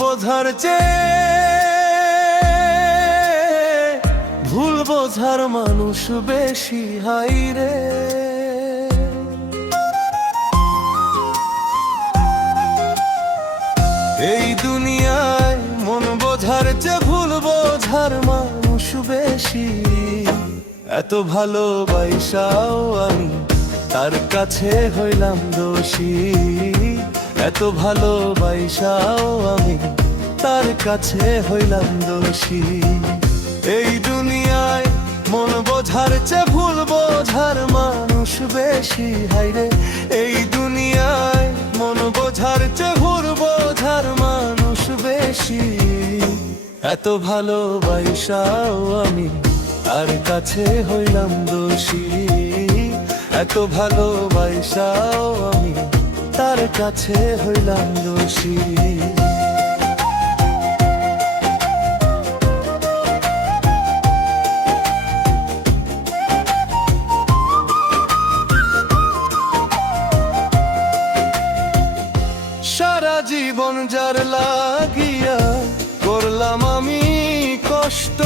বোঝার চেয়ে ভুল বোঝার মানুষ বেশি, হাই রে। এই দুনিয়ায় মন বোঝার চেয়ে ভুল বোঝার মানুষ বেশি। এত ভালোবাসাও আমি তার কাছে হইলাম দোষী। এত ভালোবাসাও আমি তার কাছে হইলাম দোষী। এই দুনিয়ায় মন বোঝার চেয়ে ভুল বোঝার মানুষ বেশি, হাইরে। এই দুনিয়ায় মন বোঝার চেয়ে ভুল বোঝার মানুষ বেশি। এত ভালোবাসাও আমি তার কাছে হইলাম দোষী। এত ভালোবাসাও আমি তার কাছে হইলাম দোষী। সারা জীবন যার লাগিয়া করলাম আমি কষ্ট,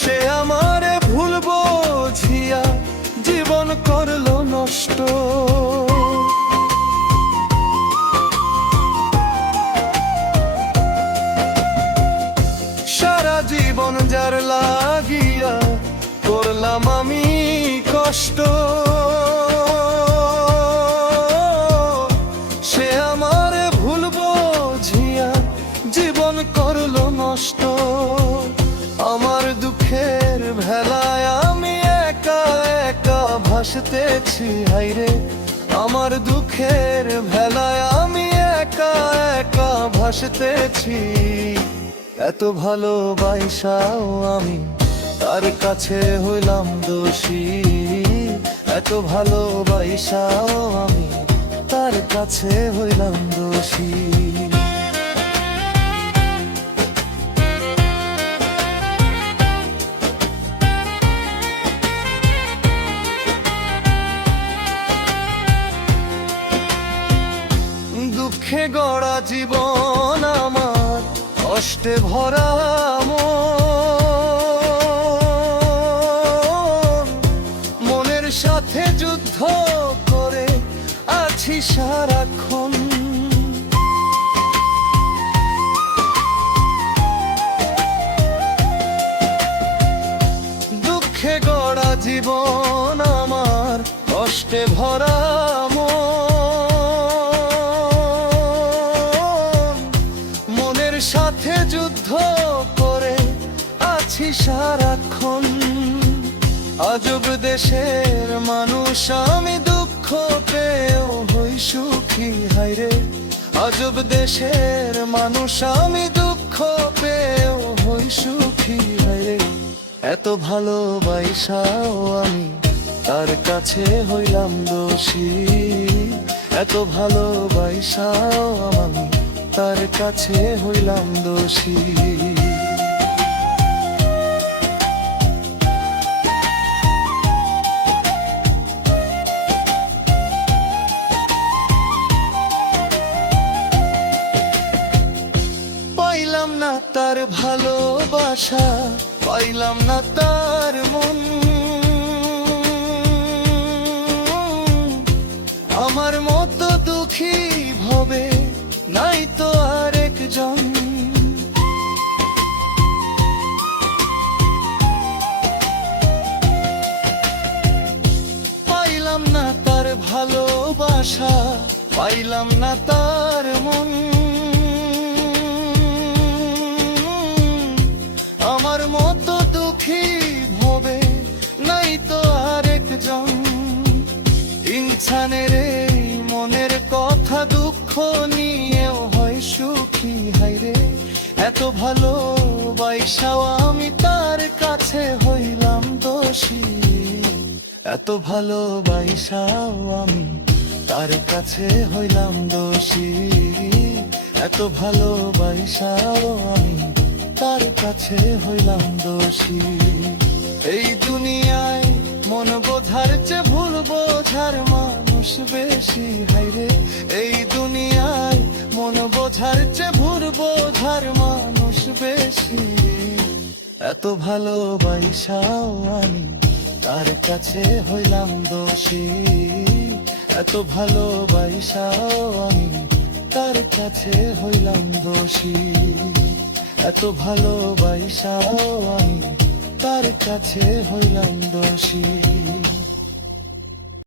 সে আমারে ভুল বুঝিয়া জীবন করলো নষ্ট। সারা জীবন যার লাগিয়া করলাম আমি কষ্ট, সে আমারে ভুল বুঝিয়া জীবন করলো নষ্ট। আমার দুঃখের ভেলায় আমি একা একা ভাসতেছি, হাইরে। আমার দুঃখের ভেলায় আমি একা একা ভাসতেছি। এত ভালোবাসাও আমি তার কাছে হইলাম দোষী। এত ভালোবাসাও আমি তার কাছে হইলাম দোষী। দুঃখে গড়া জীবন আমার, কষ্টে ভরা মনের সাথে যুদ্ধ করে আছি সারাক্ষণ। দুঃখে গড়া জীবন আমার, কষ্টে ভরা মনের সাথে যুদ্ধ করে আছি সারাক্ষণ। আজব দেশের মানুষ আমি, দুঃখ পেয়েও হই সুখী, হাইরে। আজব দেশের মানুষ আমি, দুঃখ পেয়েও হই সুখী, হাইরে। এত ভালোবাসাও আমি তার কাছে হইলাম দোষী। এত ভালোবাসাও আমি তার কাছে হইলাম দোষী। পাইলাম না তার ভালোবাসা, পাইলাম না তার মন। আমার মতো দুঃখী ভবে নাই তো আরেকজন। পাইলাম না তার ভালোবাসা, পাইলাম না তার মন। আমার মতো দুঃখী ভবে নাই তো আরেকজন। ইনসানের এই মনের কথা দুঃখ নিয়েও হয় সুখী, হাইরে। এত ভালোবাসাও আমি তার কাছে হইলাম দোষী। এত ভালোবাসাও আমি তার কাছে হইলাম দোষী। এত ভালোবাসাও আমি তার কাছে হইলাম দোষী। এই দুনিয়ায় মন বোঝার চেয়ে ভুল বোঝার মানুষ বেশি, হাইরে। এই মন বোঝার চেয়ে ভুল বোঝার মানুষ বেশি। এত ভালোবাসাও আমি তার কাছে হইলাম দোষী। এত ভালোবাসাও আমি তার কাছে হইলাম দোষী। এত ভালোবাসাও আমি তার কাছে হইলাম দোষী।